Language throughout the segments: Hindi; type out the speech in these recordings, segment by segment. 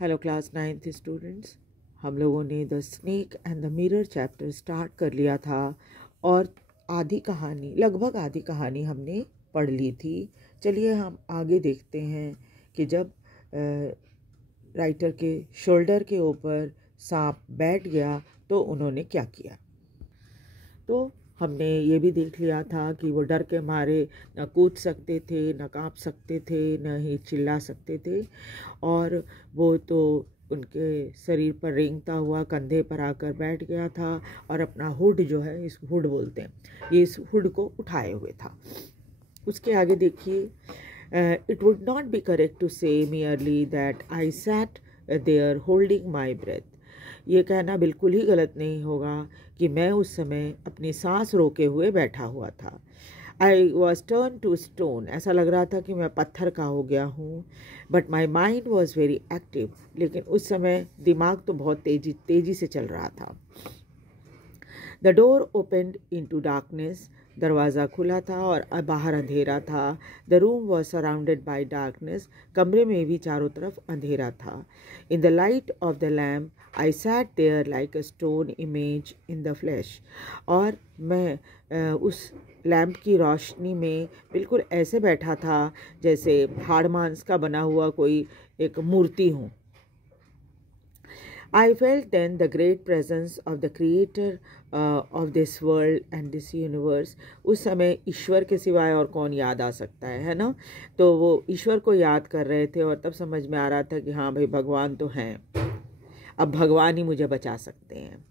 हेलो क्लास 9th स्टूडेंट्स, हम लोगों ने the snake and the mirror chapter start कर लिया था और लगभग आधी कहानी हमने पढ़ ली थी। चलिए हम आगे देखते हैं कि जब राइटर के शोल्डर के ऊपर सांप बैठ गया तो उन्होंने क्या किया। तो हमने ये भी देख लिया था कि वो डर के मारे न कूद सकते थे, न काँप सकते थे, न ही चिल्ला सकते थे, और वो तो उनके शरीर पर रेंगता हुआ कंधे पर आकर बैठ गया था और अपना हुड जो है, इस हुड बोलते हैं, ये इस हुड को उठाए हुए था। उसके आगे देखिए, it would not be correct to say merely that I sat there holding my breath. ये कहना बिल्कुल ही गलत नहीं होगा कि मैं उस समय अपनी सांस रोके हुए बैठा हुआ था। I was turn to stone, ऐसा लग रहा था कि मैं पत्थर का हो गया हूँ। But my mind was very active, लेकिन उस समय दिमाग तो बहुत तेजी से चल रहा था। The door opened into darkness, दरवाज़ा खुला था और बाहर अंधेरा था। The room was surrounded by darkness, कमरे में भी चारों तरफ अंधेरा था। In the light of the lamp I sat there like a stone image in the flesh, और मैं उस लैम्प की रोशनी में बिल्कुल ऐसे बैठा था जैसे हाड़ मांस का बना हुआ कोई एक मूर्ति हूँ। I felt then the great presence of the creator of this world and this universe. उस समय ईश्वर के सिवाय और कौन याद आ सकता है ना। तो वो ईश्वर को याद कर रहे थे और तब समझ में आ रहा था कि हाँ भाई, भगवान तो हैं, अब भगवान ही मुझे बचा सकते हैं।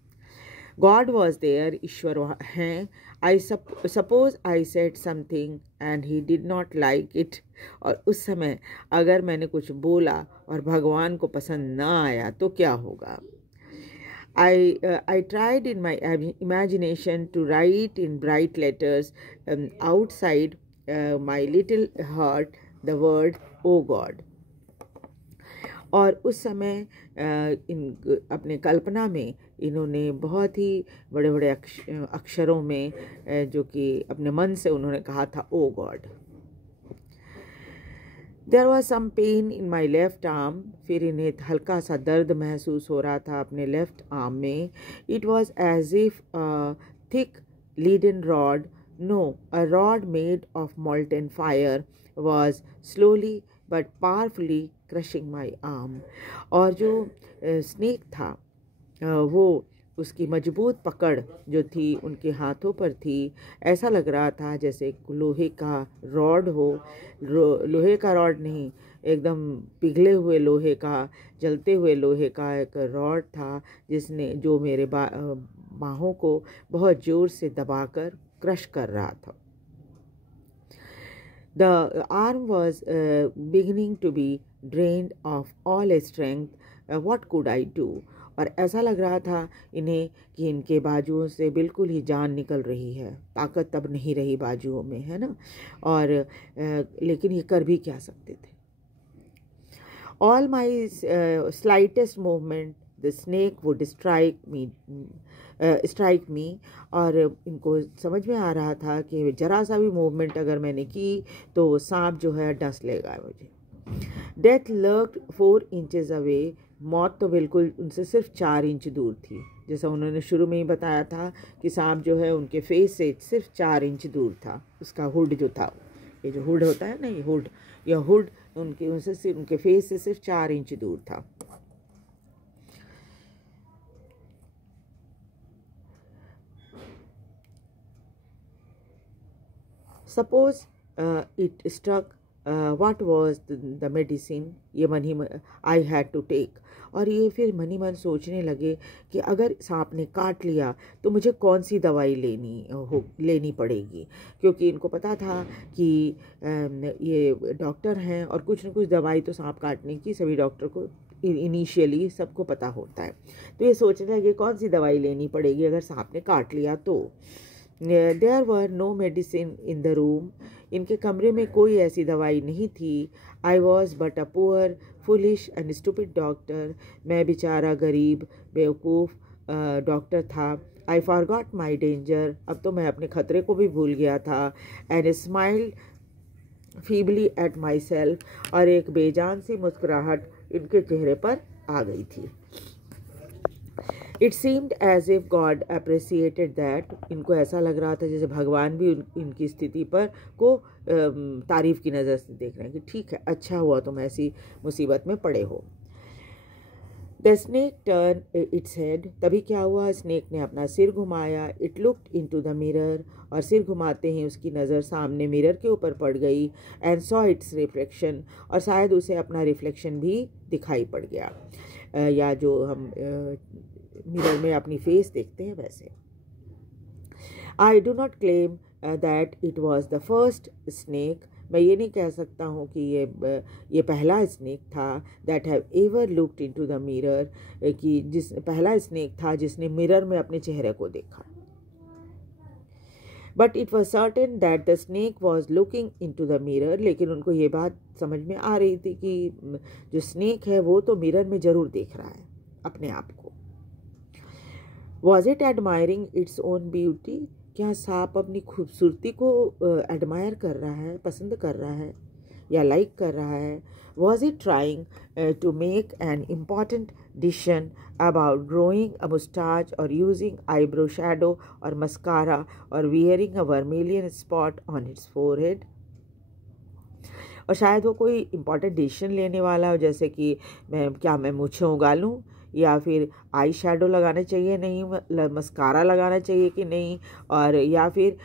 God was there, ईश्वर हैं। I suppose I said something and he did not like it. और उस समय अगर मैंने कुछ बोला और भगवान को पसंद ना आया तो क्या होगा। I tried in my imagination to write in bright letters outside my little heart the word "Oh God." और उस समय अपने कल्पना में इन्होंने बहुत ही बड़े बड़े अक्षरों में जो कि अपने मन से उन्होंने कहा था, oh God. There was some pain in my left arm, फिर इन्हें हल्का सा दर्द महसूस हो रहा था अपने लेफ्ट आर्म में। It was as if thick leaden rod, no, a rod made of molten fire was slowly but powerfully crushing my arm. और जो स्नेक था वो उसकी मजबूत पकड़ जो थी उनके हाथों पर थी, ऐसा लग रहा था जैसे लोहे का रॉड हो। लोहे का रॉड नहीं, एकदम पिघले हुए लोहे का, जलते हुए लोहे का एक रॉड था जो मेरे बाहों को बहुत ज़ोर से दबाकर क्रश कर रहा था। The arm was beginning to be drained of all strength. What could I do? और ऐसा लग रहा था इन्हें कि इनके बाजुओं से बिल्कुल ही जान निकल रही है, ताकत अब नहीं रही बाजुओं में, है ना। और लेकिन ये कर भी क्या सकते थे। All my slightest movement the snake would strike me, और इनको समझ में आ रहा था कि जरा सा भी मूवमेंट अगर मैंने की तो सांप जो है डस लेगा मुझे। डेथ लर्क्ड 4 inches अवे, मौत तो बिल्कुल उनसे सिर्फ 4 इंच दूर थी। जैसा उन्होंने शुरू में ही बताया था कि सांप जो है उनके फेस से सिर्फ 4 इंच दूर था। उसका हुड जो था, ये जो हुड होता है ना, ये हुड, यह हुड उनके फेस से सिर्फ 4 इंच दूर था। Suppose it struck what was the medicine I had to take. और ये फिर मन ही मन सोचने लगे कि अगर सांप ने काट लिया तो मुझे कौन सी दवाई लेनी पड़ेगी, क्योंकि इनको पता था कि ये डॉक्टर हैं और कुछ न कुछ दवाई तो सांप काटने की सभी डॉक्टर को इनिशियली सबको पता होता है। तो ये सोचने लगे कौन सी दवाई लेनी पड़ेगी अगर सांप ने काट लिया तो। There were no medicine in the room. इनके कमरे में कोई ऐसी दवाई नहीं थी। I was but a poor, foolish and stupid doctor. मैं बेचारा गरीब बेवकूफ़ डॉक्टर था। I forgot my danger. अब तो मैं अपने खतरे को भी भूल गया था। And smiled feebly at myself. और एक बेजान सी मुस्कुराहट इनके चेहरे पर आ गई थी। It seemed as if God appreciated that, इनको ऐसा लग रहा था जैसे भगवान भी इनकी स्थिति पर को तारीफ़ की नज़र से देख रहे हैं कि ठीक है, अच्छा हुआ तुम ऐसी मुसीबत में पड़े हो। The snake turn its head, तभी क्या हुआ, स्नेक ने अपना सिर घुमाया। It looked into the mirror, और सिर घुमाते ही उसकी नज़र सामने मिरर के ऊपर पड़ गई। एंड सॉ इट्स रिफ्लेक्शन, और शायद उसे अपना रिफ्लेक्शन भी दिखाई पड़ गया, या जो हम मिरर में अपनी फेस देखते हैं वैसे। I do not claim that it was the first snake, मैं ये नहीं कह सकता हूँ कि ये पहला स्नेक था that have ever looked into the mirror, कि जिस पहला स्नेक था जिसने मिरर में अपने चेहरे को देखा। But it was certain that the snake was looking into the mirror, लेकिन उनको ये बात समझ में आ रही थी कि जो स्नेक है वो तो मिरर में ज़रूर देख रहा है अपने आप को। Was it admiring its own beauty, क्या सांप अपनी खूबसूरती को एडमायर कर रहा है, पसंद कर रहा है या लाइक कर रहा है। Was it trying to make an important decision about growing a moustache और यूजिंग आईब्रो शैडो और मस्कारा और wearing a vermilion spot on its forehead, और शायद वो कोई इम्पॉर्टेंट डिसीजन लेने वाला हो, जैसे कि मैं मूछें उगा लूँ, या फिर आई शैडो लगाना चाहिए नहीं, मस्कारा लगाना चाहिए कि नहीं, और या फिर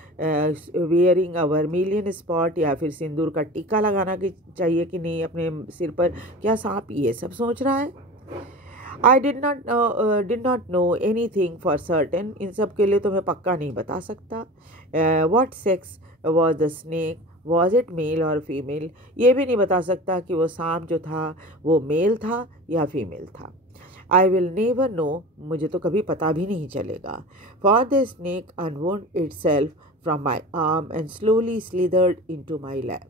वेयरिंग अ वर्मिलियन स्पॉट, या फिर सिंदूर का टीका लगाना चाहिए कि नहीं अपने सिर पर। क्या सांप ये सब सोच रहा है? I did not know anything for certain, इन सब के लिए तो मैं पक्का नहीं बता सकता। What sex was the snake, was it male और फीमेल, ये भी नहीं बता सकता कि वो सांप जो था वो मेल था या फीमेल था। आई विल नेवर नो, मुझे तो कभी पता भी नहीं चलेगा। For the snake unwound itself from my arm and slowly slithered into my lap,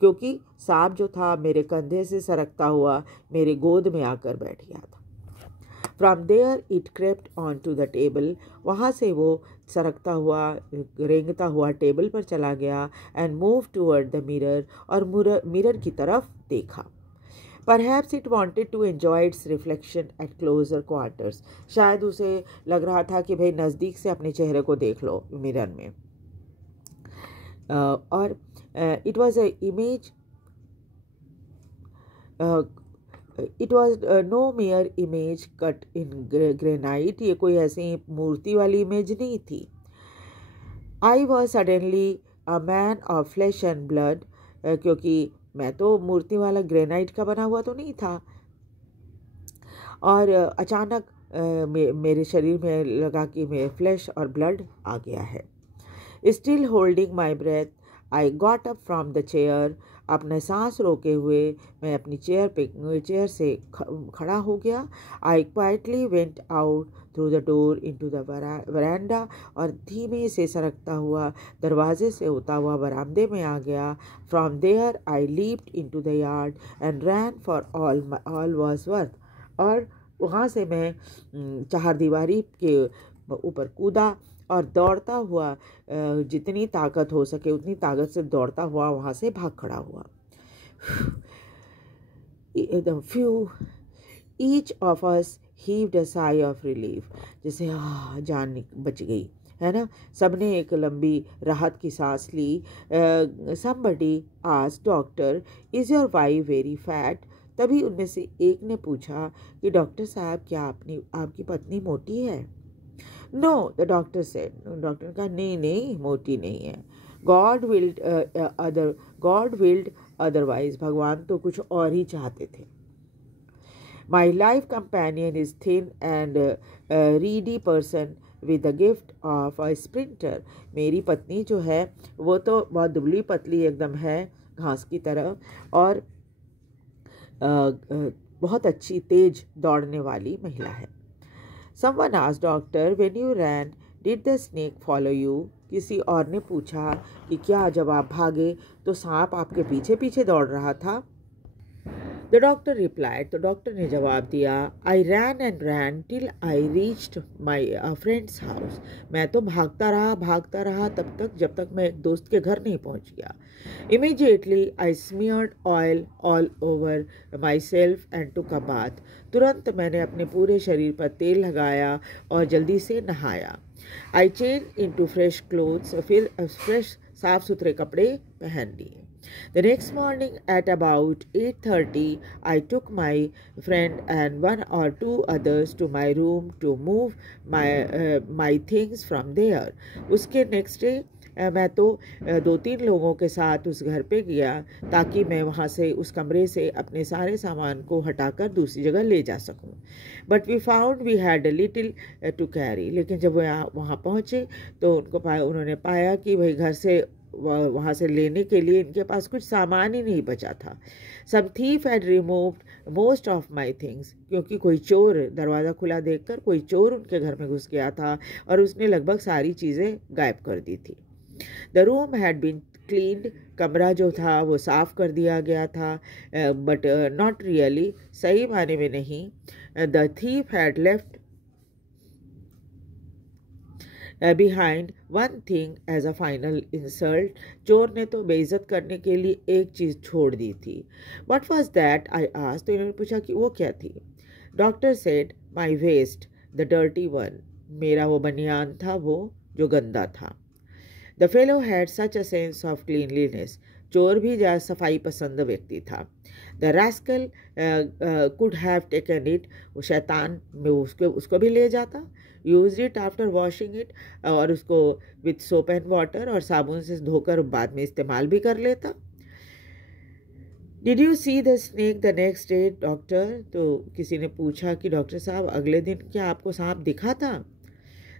क्योंकि सांप जो था मेरे कंधे से सरकता हुआ मेरे गोद में आकर बैठ गया था। From there it crept on to the table, वहाँ से वो सरकता हुआ रेंगता हुआ टेबल पर चला गया। And move toward the mirror, और मिरर की तरफ देखा। Perhaps it wanted to enjoy its reflection at closer quarters, शायद उसे लग रहा था कि भाई नज़दीक से अपने चेहरे को देख लो मिरर में। और it was a image, it was no mere image cut in granite, ये कोई ऐसी मूर्ति वाली इमेज नहीं थी। I was suddenly a man of flesh and blood, क्योंकि मैं तो मूर्ति वाला ग्रेनाइट का बना हुआ तो नहीं था, और अचानक मेरे शरीर में लगा कि मेरे फ्लैश और ब्लड आ गया है। Still holding my breath I got up from the chair, अपने सांस रोके हुए मैं अपनी चेयर से खड़ा हो गया। I quietly went out through the door into the veranda, और धीमे से सरकता हुआ दरवाजे से होता हुआ बरामदे में आ गया। From there I leaped into the yard and ran for all was worth, और वहाँ से मैं चारदीवारी के ऊपर कूदा और दौड़ता हुआ जितनी ताकत हो सके उतनी ताकत से दौड़ता हुआ वहाँ से भाग खड़ा हुआ। एकदम phew each of us heaved a sigh of relief, जैसे जान बच गई है ना, सबने एक लंबी राहत की सांस ली। Somebody asked doctor is your wife very fat, तभी उनमें से एक ने पूछा कि डॉक्टर साहब क्या आपकी पत्नी मोटी है? No, the doctor said, doctor ने कहा नहीं मोटी नहीं है। गॉड विल्ड अदरवाइज, भगवान तो कुछ और ही चाहते थे। My life companion is thin and Reedy person with the gift of a sprinter, मेरी पत्नी जो है वो तो बहुत दुबली पतली एकदम है घास की तरह, और बहुत अच्छी तेज दौड़ने वाली महिला है। Someone asked doctor, when you ran, did the snake follow you? किसी और ने पूछा कि क्या जब आप भागे तो सांप आपके पीछे पीछे दौड़ रहा था? द डॉक्टर रिप्लाइड, तो डॉक्टर ने जवाब दिया, I ran and ran till I reached my friend's house. मैं तो भागता रहा तब तक जब तक मैं एक दोस्त के घर नहीं पहुंच गया। Immediately I smeared oil all over my self and took a bath. तुरंत मैंने अपने पूरे शरीर पर तेल लगाया और जल्दी से नहाया। I change into fresh clothes, फिर फ्रेश साफ सुथरे कपड़े पहन लिए। The next morning at about 8:30, I took my friend and one or two others to my room to move my things from there. उसके next day मैं तो 2-3 लोगों के साथ उस घर पे गया ताकि मैं वहाँ से उस कमरे से अपने सारे सामान को हटाकर दूसरी जगह ले जा सकूँ। But we found we had a little to carry. लेकिन जब वहाँ पहुँचे तो उन्होंने पाया कि वही घर से वहाँ से लेने के लिए इनके पास कुछ सामान ही नहीं बचा था। Some thief had removed most of my things, क्योंकि कोई चोर दरवाज़ा खुला देखकर कोई चोर उनके घर में घुस गया था और उसने लगभग सारी चीज़ें गायब कर दी थी। The room had been cleaned, कमरा जो था वो साफ़ कर दिया गया था, बट नॉट रियली, सही माने में नहीं। The thief had left behind one thing as a final insult. चोर ने तो बेइज्जत करने के लिए एक चीज़ छोड़ दी थी। What was that, I asked. तो इन्होंने पूछा कि वो क्या थी। Doctor said, my waste, the dirty one. मेरा वो बनियान था, वो जो गंदा था। The fellow had such a sense of cleanliness. चोर भी ज़्यादा सफाई पसंद व्यक्ति था। The rascal could have taken it. वो शैतान में उसको भी ले जाता। Use it after washing it, और उसको विथ सोप एंड वाटर और साबुन से धोकर बाद में इस्तेमाल भी कर लेता। Did you see the snake the next day doctor. तो किसी ने पूछा कि डॉक्टर साहब अगले दिन क्या आपको सांप दिखा था।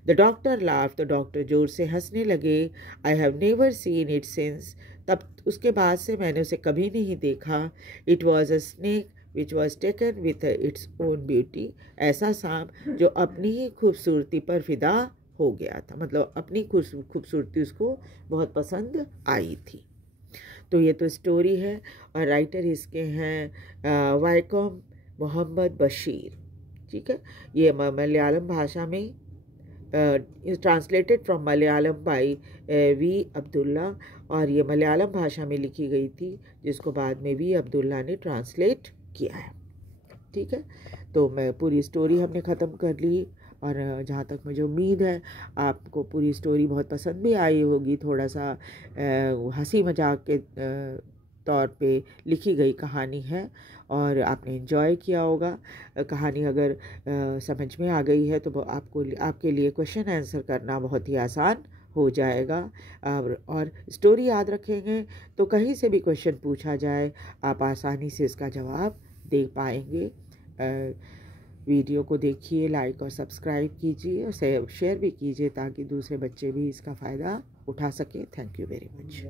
द डॉक्टर लाफ, तो डॉक्टर जोर से हंसने लगे। I have never seen it since. तब उसके बाद से मैंने उसे कभी नहीं देखा। It was a snake which was taken with its own beauty. ऐसा सांप जो अपनी ही खूबसूरती पर फिदा हो गया था, मतलब अपनी खूबसूरती उसको बहुत पसंद आई थी। तो ये तो स्टोरी है और राइटर इसके हैं वाइकॉम मोहम्मद बशीर। ठीक है, ये मलयालम भाषा में translated from Malayalam by V Abdullah, और ये मलयालम भाषा में लिखी गई थी जिसको बाद में वी अब्दुल्ला ने ट्रांसलेट किया है। ठीक है, तो मैं पूरी स्टोरी हमने ख़त्म कर ली, और जहाँ तक मुझे उम्मीद है आपको पूरी स्टोरी बहुत पसंद भी आई होगी। थोड़ा सा हंसी मजाक के तौर पे लिखी गई कहानी है और आपने एंजॉय किया होगा। कहानी अगर समझ में आ गई है तो आपके लिए क्वेश्चन आंसर करना बहुत ही आसान हो जाएगा। और स्टोरी याद रखेंगे तो कहीं से भी क्वेश्चन पूछा जाए आप आसानी से इसका जवाब दे पाएंगे। वीडियो को देखिए, लाइक और सब्सक्राइब कीजिए और शेयर भी कीजिए ताकि दूसरे बच्चे भी इसका फ़ायदा उठा सकें। Thank you very much.